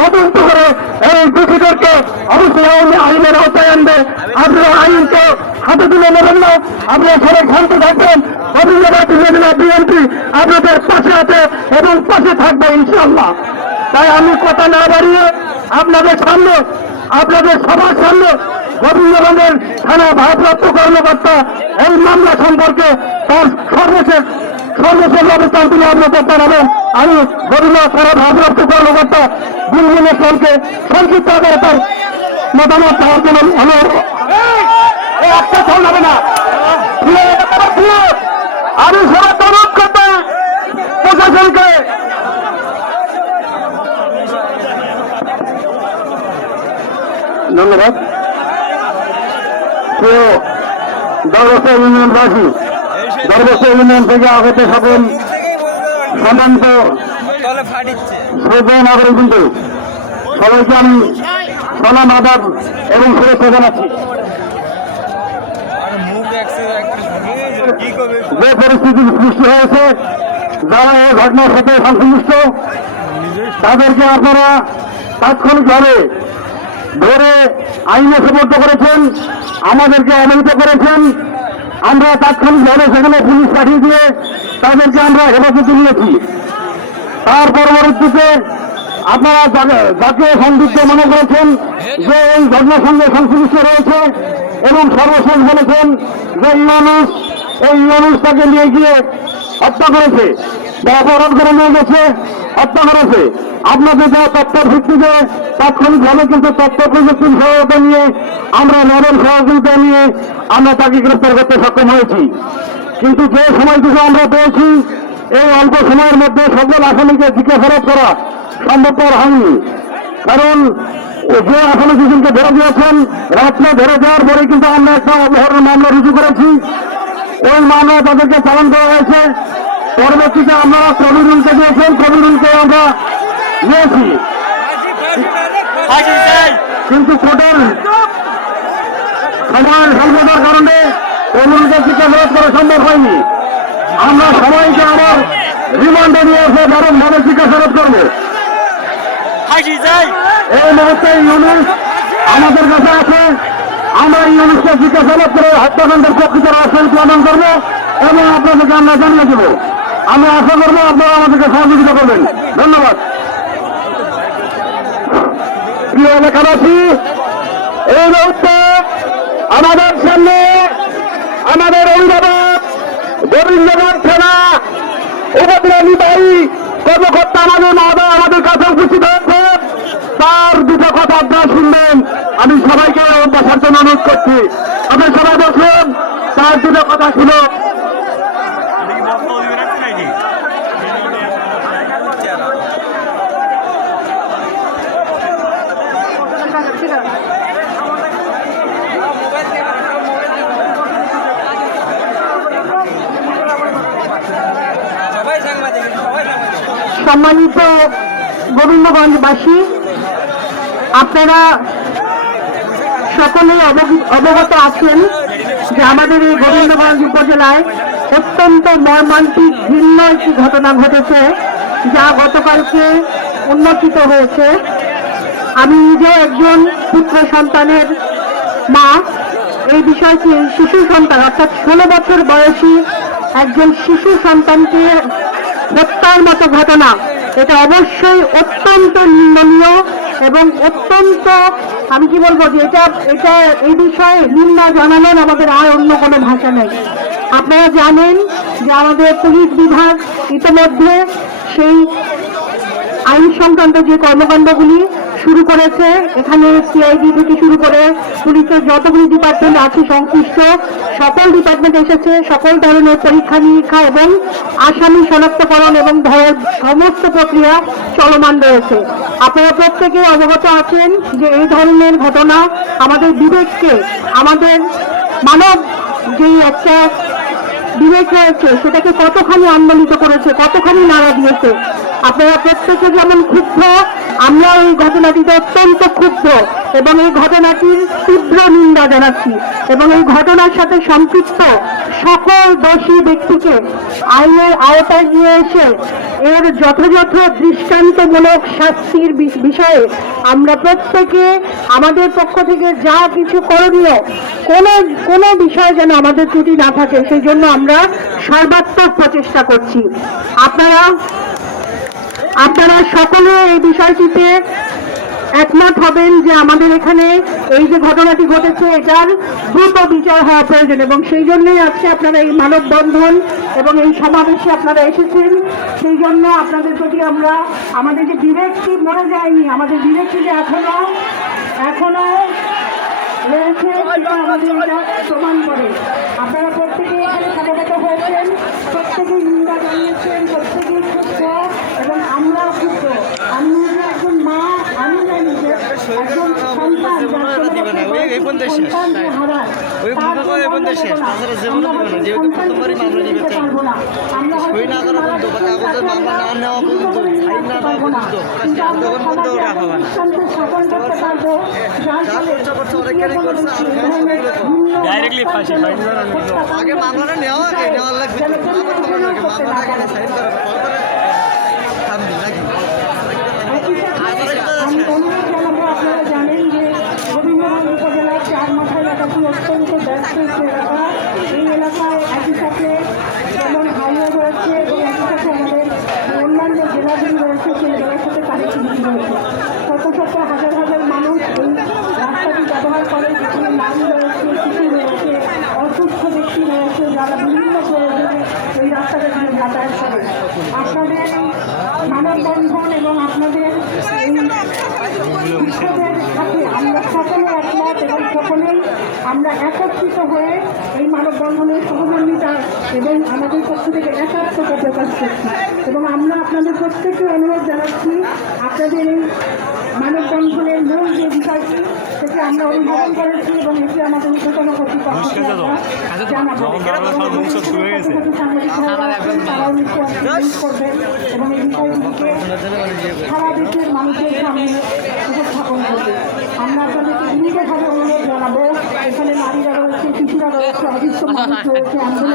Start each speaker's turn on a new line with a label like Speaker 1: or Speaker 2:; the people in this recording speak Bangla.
Speaker 1: তদন্ত করে এই দোষীদেরকে অবশ্যই আইন আইনের আওতায় আনবে। আপনারা আইনকে হাতে তুলে নেবেন না। আপনারা সবাই শান্ত থাকবেন। বিএনপি আপনাদের পাশে আছে এবং পাশে থাকবে ইনশাল্লাহ তাই আমি কথা না বাড়িয়ে আপনাদের সামনে, আপনাদের সবার সামনে গোবিন্দগঞ্জের থানা ভারপ্রাপ্ত কর্মকর্তা এই মামলা সম্পর্কে তার সর্বশেষ আমি গোবিন্দ থানা ভারপ্রাপ্ত কর্মকর্তা বুলবুল ইসলামকে সংক্ষিপ্ত আকারে তার মতামত দেওয়ার জন্য আমার করতে প্রশাসনকে। ধন্যবাদ। প্রিয় দরবস্ত ইউনিয়নবাসী দরবস্ত ইউনিয়ন থেকে আগত সকল সম্মানিত শ্রদ্ধা নাগরিক কিন্তু সবাইকে আমি সালাম আদাব এবং শুভেচ্ছা জানাচ্ছি। যে পরিস্থিতি সৃষ্টি হয়েছে যারা এই ঘটনার সাথে সংশ্লিষ্ট তাদেরকে আপনারা তাৎক্ষণিকভাবে ধরে আইনে সুপর্দ করেছেন আমাদেরকে অবহিত করেছেন। আমরা তাৎক্ষণিকভাবে সেখানে পুলিশ পাঠিয়ে দিয়ে তাদেরকে আমরা হেফাজতে নিয়েছি। তার পরবর্তীতে আপনারা যাকে- যাকে সংযুক্ত মনে করেছেন যে এই ঘটনার সঙ্গে সংশ্লিষ্ট রয়েছে এবং সর্বশেষ বলেছেন যে মানুষ এই মানুষটাকে নিয়ে গিয়ে হত্যা করেছে। অপরাধ করে নিয়ে গেছে। হত্যা করেছে আপনাদের দেওয়া তথ্যের ভিত্তিতে তাৎক্ষণিকভাবে কিন্তু তথ্য প্রযুক্তির সহায়তা নিয়ে আমরা নরের সহযোগিতা নিয়ে আমরা তাকে গ্রেপ্তার করতে সক্ষম হয়েছি। কিন্তু যে সময়টুকু আমরা পেয়েছি, এই অল্প সময়ের মধ্যে সকল আসামিকে জিজ্ঞাসাবাদ করা সম্ভবপর হয়নি। কারণ যে আসামি দুজনকে ধরে দিয়েছেন রাত্রে ধরে দেওয়ার পরে কিন্তু আমরা একটা অপহরণ মামলা রুজু করেছি। ওই মামলা তাদেরকে চালান করা হয়েছে। পরবর্তীতে আমরা কবিরুলকে দিয়েছেন কবিরুলকে আমরা নিয়েছি কিন্তু কোর্টের সময়ের স্বল্পতার কারণে কবিরুলকে জিজ্ঞাসাবাদ করা সম্ভব হয়নি। আমরা সবাইকে আবার রিমান্ডে নিয়ে এসে নরমভাবে জিজ্ঞাসাবাদ করব। এই মুহূর্তে ইউনুস আমাদের কাছে আছে। আমরা ইউনুসকে জিজ্ঞাসাবাদ করে হত্যাকাণ্ডের প্রকৃত রহস্য প্রদান করব এবং আপনাদেরকে আমরা জানিয়ে দেবো। আমি আশা করব আপনারা আমাদেরকে সহযোগিতা করবেন। ধন্যবাদ। প্রিয় এলাকাবাসী, এই মুহূর্তে আমাদের সামনে আমাদের অভিভাবক গোবিন্দনাথ সেনা উপদ্রবী কর্মকর্তা আমাদের মহোদয় আমাদের কাছে উপস্থিত হয়েছে। তার দুটো কথা আপনারা শুনবেন। আমি সবাইকে বসার জন্য অনুরোধ করছি। আপনি সবাই বসুন। তার দুটো কথা ছিল
Speaker 2: সবাই সাংবাদিক সবাই সাংবাদিক
Speaker 3: সম্মানিত গোবিন্দগঞ্জবাসী, আপনারা সকলেই অবগত আছেন যে আমাদের এই গোবিন্দগঞ্জ উপজেলায় অত্যন্ত মর্মান্তিক ভিন্ন একটি ঘটনা ঘটেছে, যা গতকালকে উন্মোচিত হয়েছে। আমি নিজেও একজন পুত্র সন্তানের মা। এই বিষয়টি শিশু সন্তান, অর্থাৎ ষোলো বছর বয়সী একজন শিশু সন্তানকে হত্যার মতো ঘটনা। এটা অবশ্যই অত্যন্ত নিন্দনীয় এবং অত্যন্ত, আমি কি বলব যে এটা এটা এই বিষয়ে নিন্দা জানালেন আমাদের আর অন্য কোনো ভাষা নেই। আপনারা জানেন যে আমাদের পুলিশ বিভাগ ইতিমধ্যে সেই আইন সংক্রান্ত যে কর্মকাণ্ডগুলি শুরু করেছে। এখানে সিআইডি থেকে শুরু করে পুলিশের যতগুলি ডিপার্টমেন্ট আছে সংশ্লিষ্ট, সকল ডিপার্টমেন্ট এসেছে, সকল ধরনের পরীক্ষা নিরীক্ষা এবং আসামি শনাক্তকরণ এবং ধরার সমস্ত প্রক্রিয়া চলমান রয়েছে। আপনারা প্রত্যেকে অবগত আছেন যে এই ধরনের ঘটনা আমাদের বিবেককে, আমাদের মানব যেই একটা বিবেক রয়েছে, সেটাকে কতখানি আন্দোলিত করেছে, কতখানি নাড়া দিয়েছে, আপনারা প্রত্যেকে যেমন ক্ষুব্ধ আমরা এই ঘটনাটিতে অত্যন্ত ক্ষুব্ধ এবং এই ঘটনাটির তীব্র নিন্দা জানাচ্ছি এবং এই ঘটনার সাথে সম্পৃক্ত সকল দোষী ব্যক্তিকে আইনের আওতায় নিয়ে এসে এর যথাযথ দৃষ্টান্তমূলক শাস্তির বিষয়ে আমরা প্রত্যেকে আমাদের পক্ষ থেকে যা কিছু করণীয় কোনো কোনো বিষয়ে যেন আমাদের ত্রুটি না থাকে, সেই জন্য আমরা সর্বাত্মক প্রচেষ্টা করছি। আপনারা আপনারা সকলে এই বিষয়টিতে একমত হবেন যে আমাদের এখানে এই যে ঘটনাটি ঘটেছে, এটার দ্রুত বিচার হওয়া প্রয়োজন এবং সেই জন্যই আজকে আপনারা এই মানববন্ধন এবং এই সমাবেশে আপনারা এসেছেন। সেই জন্য আপনাদের প্রতি আমরা, আমাদের যে বিবেকটি মরে যায়নি, আমাদের বিবেকটি যে এখনও এখনও রয়েছে আমাদের এটা প্রমাণ করে। আপনারা প্রত্যেকে এখানে সমবেত হয়েছেন প্রত্যেকেই নিন্দা জানিয়েছেন প্রত্যেকেই এবং আমরা ক্ষুদ্র আমি একজন মা, আমি জানি যে একজন সন্তান যার
Speaker 2: দিবে না, ওই- এই বন্ধের শেষ। ওই
Speaker 3: তার
Speaker 2: ভূমিকা ওই শেষ, তাছাড়া জীবনও দিবে না, যেহেতু প্রথমবারই মামলা নিবে
Speaker 3: পারব না। আমরা হয়তো
Speaker 2: সই না করা পর্যন্ত বা কাগজের মামলা না। নেওয়া পর্যন্ত, ফাইল না পর্যন্ত, তখন পর্যন্ত হবে না। যা করছে করছে, করছে, আর ফাঁসি, আগে মামলাটা আগে নেওয়ার লাগবে মামলা। সাইন করে, কল করে, থামবি নাকি?
Speaker 3: একই সাথে আমি অনুরোধ জানাব আপনারা জানেন যে গোবিন্দগঞ্জ উপজেলার চার মাথায় এলাকাটি অত্যন্ত ব্যস্ত একটি এলাকা এই এলাকায় একই সাথে যেমন হাইওয়ে রয়েছে এবং একই সাথে আমাদের অন্যান্য জেলাগুলি রয়েছে সেই জেলার সাথে কানেক্টিভিটি রয়েছে শত শত হাজার হাজার মানুষ এই রাস্তাটি ব্যবহার করে কিছু নারী রয়েছে শিশু রয়েছে, অসুস্থ ব্যক্তি রয়েছে, যারা বিভিন্ন প্রয়োজনে এই রাস্তাটা দিয়ে যাতায়াত করে। আপনাদের মানববন্ধন এবং আপনাদের এই আমরা সকলে একমত এবং সকলেই আমরা একত্রিত হয়ে এই মানববন্ধনের সহমর্মিতা এবং আমাদের পক্ষ থেকে একাত্মতা প্রকাশ করছি এবং আমরা আপনাদের প্রত্যেককে অনুরোধ জানাচ্ছি আপনাদের এই মানববন্ধনের মূল যে বিষয়টি সেটি আমরা অনুধাবন করেছি এবং এটি আমাদের কর্তৃপক্ষকে জানাব। এবং তারাও নিশ্চয়ই করবেন। এবং এই বিষয়গুলিকে সারা দেশের মানুষের সামনে উপস্থাপন করবে আমরা আপনাদেরকে জানাব এখানে নারীরা রয়েছে শিশুরা রয়েছে অভিজ্ঞ মানুষ রয়েছে